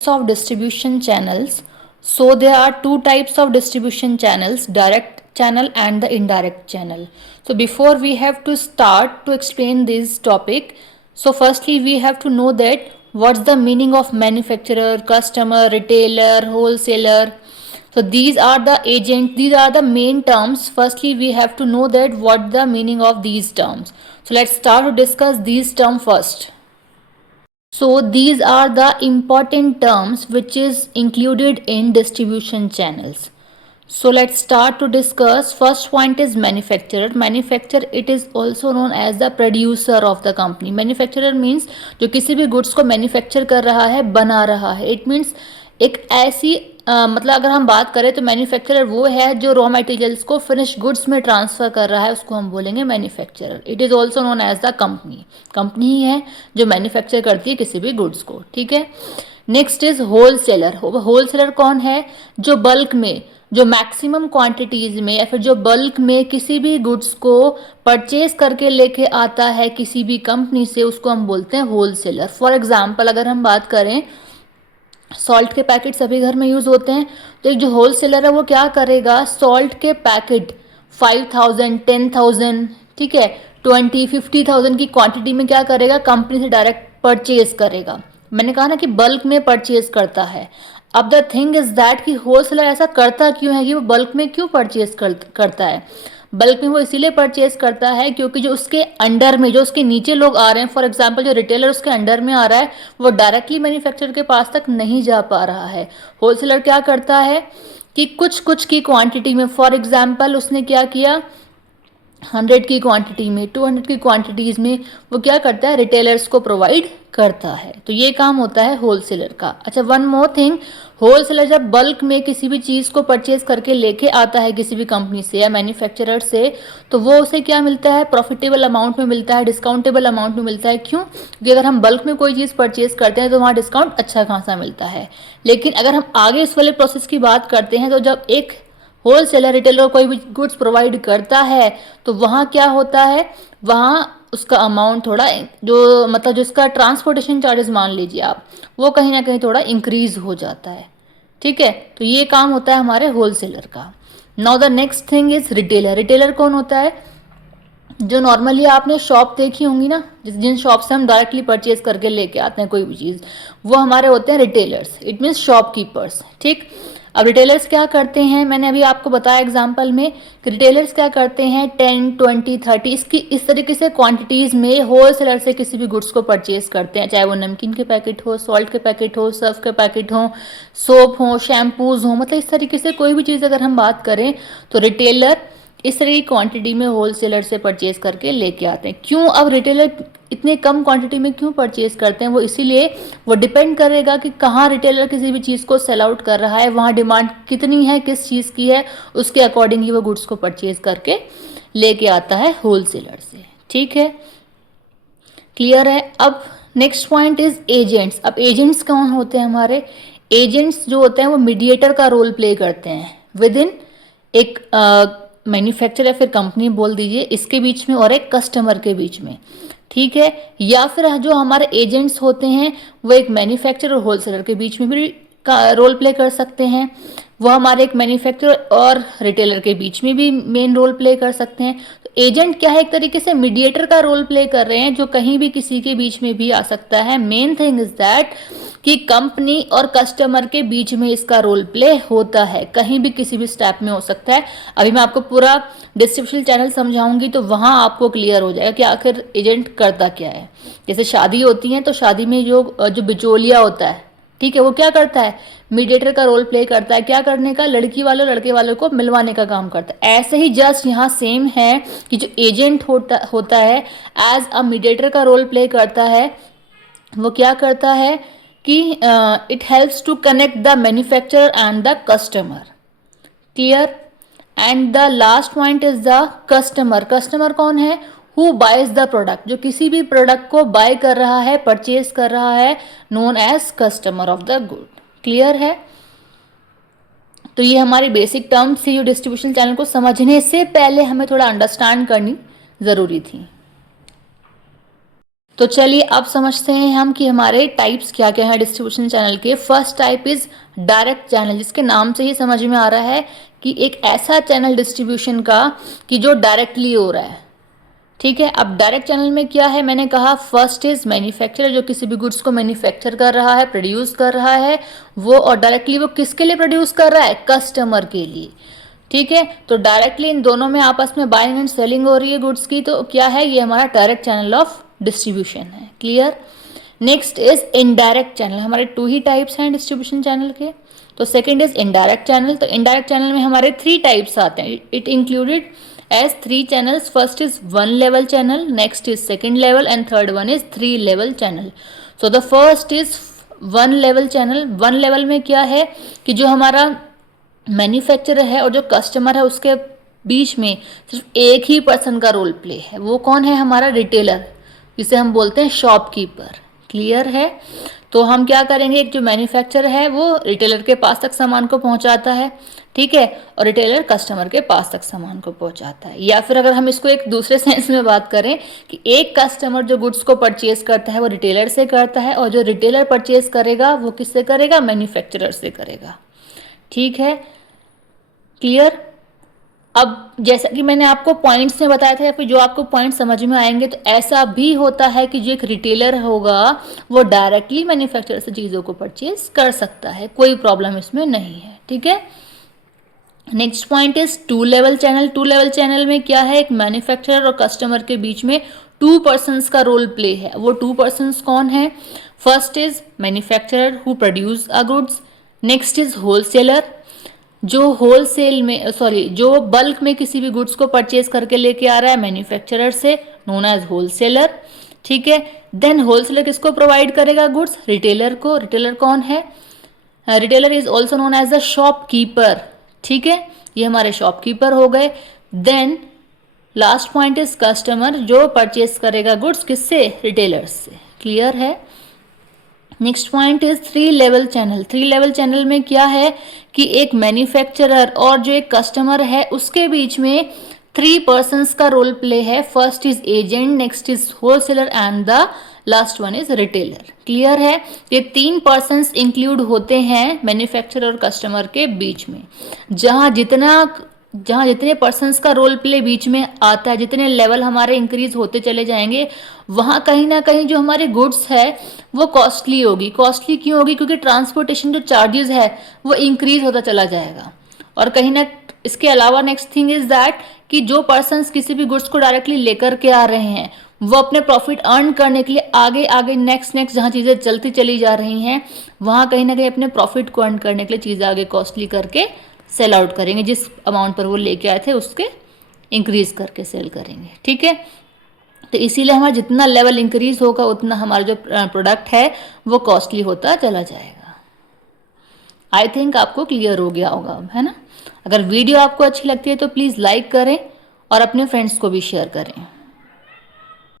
of distribution channels. So there are two types of distribution channels, direct channel and the indirect channel. So before we have to start to explain this topic, so firstly we have to know that what's the meaning of manufacturer, customer, retailer, wholesaler. So these are the agents, these are the main terms. Firstly we have to know that what the meaning of these terms. So let's start to discuss these terms first. So these are the important terms which is included in distribution channels. So let's start to discuss. First point is manufacturer. Manufacturer, it is also known as the producer of the company. Manufacturer means जो किसी भी goods को manufacture कर रहा है, बना रहा है. It means एक ऐसी मतलब अगर हम बात करें तो मैन्युफैक्चरर वो है जो रॉ मटेरियल्स को फिनिश गुड्स में ट्रांसफ़र कर रहा है, उसको हम बोलेंगे manufacturer. It is also known as the company. Company ही है जो मैन्युफैक्चर करती है किसी भी गुड्स को. ठीक है. Next is wholesaler. होलसेलर कौन है? जो बल्क में, जो मैक्सिमम क्वांटिटीज़ में या फिर जो बल्क में किसी भी गुड्स को परचेज करके लेके आता है किसी भी कंपनी से, उसको हम बोलते हैं होलसेलर. फॉर एग्जाम्पल अगर हम बात करें, सॉल्ट के पैकेट सभी घर में यूज़ होते हैं, तो एक जो होलसेलर है वो क्या करेगा, सॉल्ट के पैकेट 5,000, 10,000, ठीक है, 20, 50,000 की क्वांटिटी में क्या करेगा, कंपनी से डायरेक्ट परचेज करेगा. मैंने कहा ना कि बल्क में परचेज करता है. अब द थिंग इज दैट कि होलसेलर ऐसा करता क्यों है, कि वो बल्क में क्यों परचेज करता है. बल्क में वो इसीलिए परचेज करता है क्योंकि जो उसके अंडर में, जो उसके नीचे लोग आ रहे हैं, फॉर एग्जांपल जो रिटेलर उसके अंडर में आ रहा है, वो डायरेक्टली मैन्युफैक्चरर के पास तक नहीं जा पा रहा है. होलसेलर क्या करता है कि कुछ कुछ की क्वांटिटी में, फॉर एग्जांपल उसने क्या किया, 100 की क्वांटिटी में, 200 की क्वांटिटीज़ में वो क्या करता है, रिटेलर्स को प्रोवाइड करता है. तो ये काम होता है होलसेलर का. अच्छा, वन मोर थिंग, होलसेलर जब बल्क में किसी भी चीज़ को परचेज करके लेके आता है किसी भी कंपनी से या मैन्युफैक्चरर से, तो वो उसे क्या मिलता है, प्रॉफिटेबल अमाउंट में मिलता है, डिस्काउंटेबल अमाउंट में मिलता है. क्यों? क्योंकि अगर हम बल्क में कोई चीज़ परचेज करते हैं तो वहाँ डिस्काउंट अच्छा खासा मिलता है. लेकिन अगर हम आगे इस वाले प्रोसेस की बात करते हैं, तो जब एक होलसेलर रिटेलर कोई भी गुड्स प्रोवाइड करता है तो वहाँ क्या होता है, वहाँ उसका अमाउंट थोड़ा, जो मतलब जिसका ट्रांसपोर्टेशन चार्जेस मान लीजिए आप, वो कहीं ना कहीं थोड़ा इंक्रीज हो जाता है. ठीक है. तो ये काम होता है हमारे होलसेलर का. Now the next thing is retailer. Retailer कौन होता है? जो नॉर्मली आपने शॉप देखी होंगी ना, जिन शॉप से हम डायरेक्टली परचेज करके लेके आते हैं कोई भी चीज़, वो हमारे होते हैं रिटेलर्स. It means shopkeepers. ठीक. अब रिटेलर्स क्या करते हैं, मैंने अभी आपको बताया एग्जांपल में कि रिटेलर्स क्या करते हैं, 10, 20, 30 इसकी इस तरीके से क्वांटिटीज़ में होलसेलर से किसी भी गुड्स को परचेज करते हैं, चाहे वो नमकीन के पैकेट हो, सॉल्ट के पैकेट हो, सर्फ के पैकेट हो, सोप हो, शैम्पूज हो, मतलब इस तरीके से कोई भी चीज़ अगर हम बात करें तो रिटेलर इस तरह की क्वांटिटी में होलसेलर से परचेज करके लेके आते हैं. क्यों? अब रिटेलर इतने कम क्वांटिटी में क्यों परचेज करते हैं, वो इसीलिए, वो डिपेंड करेगा कि कहाँ रिटेलर किसी भी चीज़ को सेल आउट कर रहा है, वहाँ डिमांड कितनी है, किस चीज़ की है, उसके अकॉर्डिंग ही वो गुड्स को परचेज करके लेके आता है होलसेलर से. ठीक है. क्लियर है. अब नेक्स्ट पॉइंट इज एजेंट्स. अब एजेंट्स कौन होते हैं हमारे? एजेंट्स जो होते हैं वो मीडिएटर का रोल प्ले करते हैं विद इन एक मैन्युफैक्चरर या फिर कंपनी बोल दीजिए, इसके बीच में और एक कस्टमर के बीच में. ठीक है. या फिर जो हमारे एजेंट्स होते हैं वो एक मैन्युफैक्चरर और होलसेलर के बीच में भी रोल प्ले कर सकते हैं. वो हमारे एक मैन्युफैक्चरर और रिटेलर के बीच में भी मेन रोल प्ले कर सकते हैं. तो एजेंट क्या है, एक तरीके से मीडिएटर का रोल प्ले कर रहे हैं, जो कहीं भी किसी के बीच में भी आ सकता है. मेन थिंग इज दैट कि कंपनी और कस्टमर के बीच में इसका रोल प्ले होता है, कहीं भी किसी भी स्टेप में हो सकता है. अभी मैं आपको पूरा डिस्ट्रीब्यूशन चैनल समझाऊंगी तो वहाँ आपको क्लियर हो जाएगा कि आखिर एजेंट करता क्या है. जैसे शादी होती है तो शादी में जो बिचौलिया होता है, ठीक है, वो क्या करता है, मीडिएटर का रोल प्ले करता है. क्या करने का, लड़की वालों लड़के वालों को मिलवाने का काम करता है. ऐसे ही जस्ट यहाँ सेम है कि जो एजेंट होता है एज अ मीडिएटर का रोल प्ले करता है. वो क्या करता है कि it helps to connect the manufacturer and the customer. Clear. And the last point is the customer. Customer कौन है? Who buys the product. जो किसी भी प्रोडक्ट को बाय कर रहा है, परचेज कर रहा है, known as customer of the good. Clear है. तो ये हमारी बेसिक टर्म्स थी जो डिस्ट्रीब्यूशन चैनल को समझने से पहले हमें थोड़ा अंडरस्टैंड करनी ज़रूरी थी. तो चलिए अब समझते हैं हम कि हमारे टाइप्स क्या क्या है डिस्ट्रीब्यूशन चैनल के। First type is direct channel, जिसके नाम से ही समझ में आ रहा है कि एक ऐसा चैनल डिस्ट्रीब्यूशन का कि जो डायरेक्टली हो रहा है। ठीक है, अब डायरेक्ट चैनल में क्या है, मैंने कहा फर्स्ट इज मैन्युफैक्चरर, जो किसी भी गुड्स को मैन्युफैक्चर कर रहा है, प्रोड्यूस कर रहा है वो, और डायरेक्टली वो किसके लिए प्रोड्यूस कर रहा है, कस्टमर के लिए। ठीक है, तो डायरेक्टली इन दोनों में आपस में बाइंग एंड सेलिंग हो रही है गुड्स की, तो क्या है, ये हमारा डायरेक्ट चैनल ऑफ डिस्ट्रीब्यूशन है। Clear. Next is indirect channel. हमारे टू ही टाइप्स हैं डिस्ट्रीब्यूशन चैनल के। तो सेकंड इज इनडायरेक्ट चैनल। तो इनडायरेक्ट चैनल में हमारे 3 टाइप्स आते हैं। It included as 3 channels. First is 1 level channel, next is 2nd level, and 3rd one is 3 level channel. So the first is 1 level channel. 1 level में क्या है कि जो हमारा मैन्युफैक्चरर है और जो कस्टमर है उसके बीच में सिर्फ एक ही पर्सन का रोल प्ले है। वो कौन है, हमारा रिटेलर, जिसे हम बोलते हैं शॉपकीपर। क्लियर है। तो हम क्या करेंगे, एक जो मैन्युफैक्चरर है वो रिटेलर के पास तक सामान को पहुंचाता है, ठीक है, और रिटेलर कस्टमर के पास तक सामान को पहुंचाता है। या फिर अगर हम इसको एक दूसरे सेंस में बात करें कि एक कस्टमर जो गुड्स को परचेज करता है वो रिटेलर से करता है, और जो रिटेलर परचेज करेगा वो किससे करेगा, मैन्युफैक्चरर से करेगा। ठीक है, क्लियर। अब जैसा कि मैंने आपको पॉइंट्स में बताया था, या फिर जो आपको पॉइंट समझ में आएंगे, तो ऐसा भी होता है कि जो एक रिटेलर होगा वो डायरेक्टली मैन्युफैक्चरर से चीज़ों को परचेज कर सकता है, कोई प्रॉब्लम इसमें नहीं है। ठीक है। Next point is 2 level channel. 2 level channel में क्या है, एक मैन्युफैक्चरर और कस्टमर के बीच में 2 पर्सन्स का रोल प्ले है। वो 2 पर्सन्स कौन है, first is manufacturer who produce a goods, next is wholesaler जो होलसेल में जो बल्क में किसी भी गुड्स को परचेज करके लेके आ रहा है मैन्युफैक्चरर से, नोन एज होलसेलर। ठीक है, देन होलसेलर किसको प्रोवाइड करेगा गुड्स, रिटेलर को। रिटेलर कौन है, retailer is also known as the shopkeeper. ठीक है, ये हमारे शॉपकीपर हो गए। Then last point is customer, जो परचेज करेगा गुड्स किससे, रिटेलर से। क्लियर है। Next point is 3 level channel. 3 level channel में क्या है कि एक मैन्युफैक्चरर और जो एक कस्टमर है उसके बीच में 3 पर्सन्स का रोल प्ले है। First is agent, next is wholesaler and the last one is retailer. Clear है। ये 3 पर्सन्स इंक्लूड होते हैं मैन्युफैक्चरर और कस्टमर के बीच में। जहां जितने पर्सन्स का रोल प्ले बीच में आता है, जितने लेवल हमारे इंक्रीज होते चले जाएंगे, वहाँ कहीं ना कहीं जो हमारे गुड्स है वो कॉस्टली होगी। कॉस्टली क्यों होगी, क्योंकि ट्रांसपोर्टेशन जो चार्जेस है वो इंक्रीज होता चला जाएगा। और कहीं ना इसके अलावा नेक्स्ट थिंग इज दैट कि जो पर्सन्स किसी भी गुड्स को डायरेक्टली लेकर के आ रहे हैं वो अपने प्रॉफिट अर्न करने के लिए आगे आगे नेक्स्ट जहाँ चीज़ें चलती चली जा रही हैं वहाँ कहीं ना कहीं अपने प्रॉफिट को अर्न करने के लिए चीज़ें आगे कॉस्टली करके सेल आउट करेंगे, जिस अमाउंट पर वो लेके आए थे उसके इंक्रीज करके सेल करेंगे। ठीक है, तो इसीलिए हमारा जितना लेवल इंक्रीज होगा उतना हमारा जो प्रोडक्ट है वो कॉस्टली होता चला जाएगा। आई थिंक आपको क्लियर हो गया होगा, है ना। अगर वीडियो आपको अच्छी लगती है तो प्लीज़ लाइक करें और अपने फ्रेंड्स को भी शेयर करें।